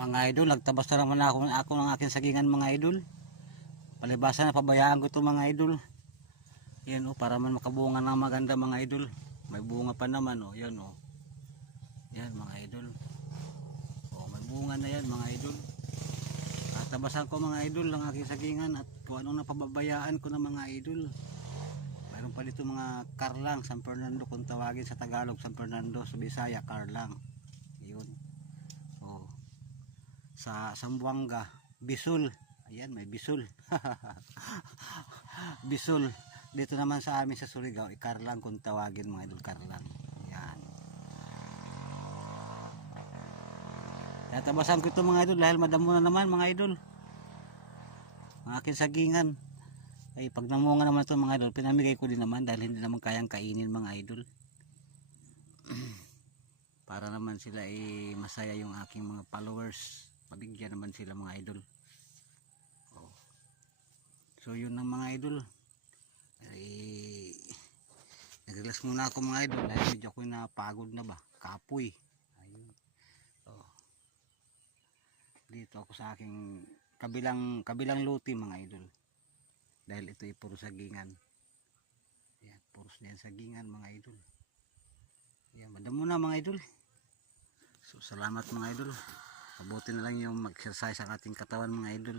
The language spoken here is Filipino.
Mga idol, nagtabas na naman ako ng aking sagingan mga idol. Palibasa na pabayaan ko ito mga idol. Yan o, para man makabunga ng maganda mga idol. May bunga pa naman o, yan o. Yan mga idol. O, may bunga na yan mga idol. Tabasan ko mga idol ang aking sagingan at kung anong napababayaan ko ng mga idol. Mayroon pa dito mga karlang, San Fernando kung tawagin sa Tagalog, San Fernando, sa Bisaya, karlang. Yun. O, sa Zamboanga, bisul. Ayan, may bisul. Bisul. Dito naman sa amin sa Surigao, karlang kung tawagin mga idol, karlang. Ayan. Kaya tabasan ko ito mga idol dahil madamo na naman mga idol. Ang aking sagingan. Ay pag namunga naman ito mga idol, pinamigay ko din naman dahil hindi naman kayang kainin mga idol. Para naman sila ay masaya yung aking mga followers. Pabigyan naman sila mga idol. Oh. So yun ang mga idol. Ay nag-relax muna ako mga idol dahil medyo ako napagod na ba. Kapoy. Ayun. Oh. Dito ako sa aking kabilang luti mga idol. Dahil ito ay puro sagingan. Ayan, puros na yan sagingan mga idol. Ayan, madamo na mga idol. So salamat mga idol. Mabuti na lang yung mag-exercise ang ating katawan mga idol.